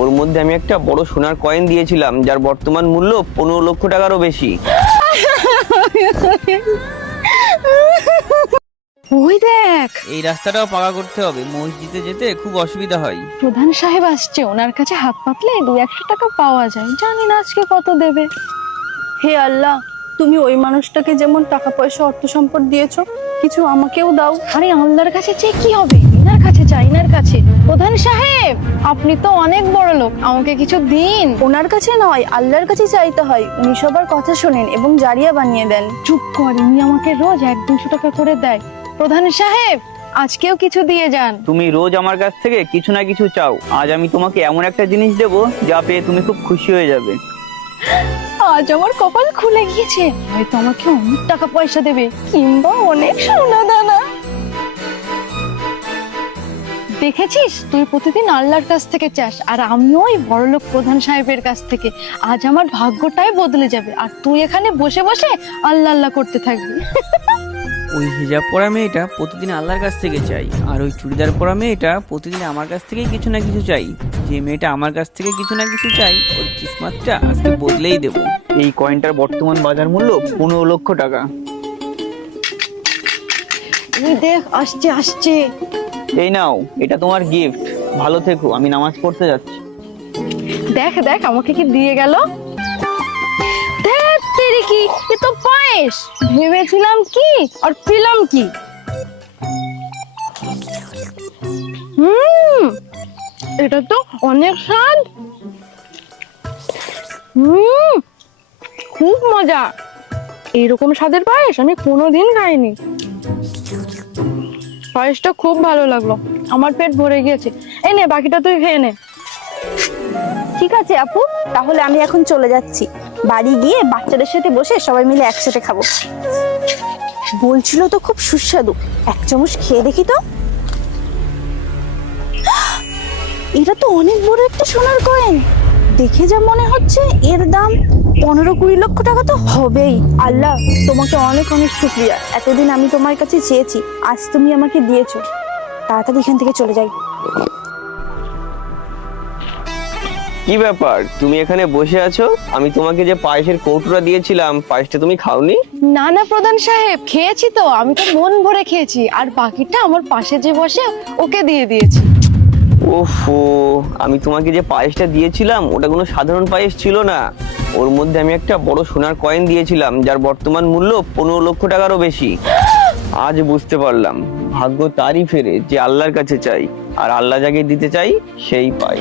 ওর মধ্যে আমি একটা বড় সোনার কয়েন দিয়েছিলাম, যার বর্তমান মূল্য 15 লক্ষ টাকারও বেশি। ওই দেখ, এই রাস্তাটাও পাকা করতে হবে, মসজিদে যেতে খুব অসুবিধা হয়। প্রধান সাহেব আসছে, ওনার কাছে হাত পাতলে 200-100 টাকা পাওয়া যায়। জানি না আজকে কত দেবে। হে আল্লাহ, তুমি ওই মানুষটাকে যেমন টাকা পয়সা অর্থ সম্পদ দিয়েছো, কিছু আমাকেও দাও। আরে আল্লাহর কাছে চেয়ে কি হবে, ইনার কাছে চাই, ইনার কাছে। প্রধান সাহেব, আপনি তো অনেক বড় লোক, আমাকে কিছু দিন। ওনার কাছে নয়, আল্লাহর কাছে চাইতে হয়। উনি সবার কথা শোনেন এবং জারিয়া বানিয়ে দেন। চুপ কর, ইনি আমাকে রোজ 100-200 টাকা করে দেয়। প্রধান সাহেব, আজকেও কিছু দিয়ে যান। তুমি রোজ আমার কাছ থেকে কিছু না কিছু চাও, আজ আমি তোমাকে এমন একটা জিনিস দেবো যা পেয়ে তুমি খুব খুশি হয়ে যাবে। আজ আমার কপাল খুলে গিয়েছে, হয়তো আমাকে অনেক টাকা পয়সা দেবে, কিংবা অনেক সোনা দানা। দেখেছিস, তুই প্রতিদিন আল্লাহর কাছ থেকে চাস, আর আমিও ওই বড়লোক প্রধান সাহেবের কাছ থেকে। আজ আমার ভাগ্যটাই বদলে যাবে, আর তুই এখানে বসে বসে আল্লাহ আল্লাহ করতে থাকবি। ওই হিজাব পরা মেয়েটা প্রতিদিন আল্লাহর কাছ থেকে চাই, আর ওই চুড়িদার পরা মেয়েটা প্রতিদিন আমার কাছ থেকে কিছু না কিছু চাই। যে মেয়েটা আমার কাছ থেকে কিছু না কিছু চাই, ওর কিসমতটা আজকে বদলেই দেবো। এই কয়েনটার বর্তমান বাজার মূল্য 15 লক্ষ টাকা। তুই দেখ, আসছে আসছে। এই নাও, এটা তোমার গিফট, ভালো থেকো, আমি নামাজ পড়তে যাচ্ছি। দেখ দেখ আমাকে কি দিয়ে গেল। দেখ তেরি কি, এ তো পায়েস। ভেবেছিলাম কি আর পেলাম কি। এটা তো অনেক স্বাদ। খুব মজা। এইরকম স্বাদের পায়েস আমি কোনোদিন খাইনি। পায়েসটা খুব ভালো লাগলো, আমার পেট ভরে গিয়েছে। এই নে, বাকিটা তুই খেয়ে নে। ঠিক আছে আপু, তাহলে আমি এখন চলে যাচ্ছি। বাড়ি গিয়ে বাচ্চাদের সাথে বসে সবাই মিলে একসাথে খাবো। বলছিল তো খুব সুস্বাদু, এক চামচ খেয়ে দেখি তো। এটা তো অনেক বড় একটা সোনার কয়েন। দেখে যা মনে হচ্ছে এর দাম 15-20 লক্ষ টাকা তো হবেই। আল্লাহ, তোমাকে অনেক অনেক শুকরিয়া। এতদিন আমি তোমার কাছে চেয়েছি, আজ তুমি আমাকে দিয়েছো। তাড়াতাড়ি এখান থেকে চলে যাই। কি ব্যাপার, তুমি এখানে বসে আছো? আমি তোমাকে যে পায়েসের কৌটোটা দিয়েছিলাম, পায়েসটা তুমি খাওনি? না না প্রধান সাহেব, খেয়েছি তো, আমি তো মন ভরে খেয়েছি, আর বাকিটা আমার পাশে যে বসে ওকে দিয়ে দিয়েছি। ওফো, আমি তোমাকে যে পায়েসটা দিয়েছিলাম ওটা কোনো সাধারণ পায়েস ছিল না। ওর মধ্যে আমি একটা বড় সোনার কয়েন দিয়েছিলাম, যার বর্তমান মূল্য 15 লক্ষ টাকারও বেশি। আজ বুঝতে পারলাম, ভাগ্য তারই ফেরে যে আল্লাহর কাছে চাই, আর আল্লাহ যাকে দিতে চাই সেই পায়।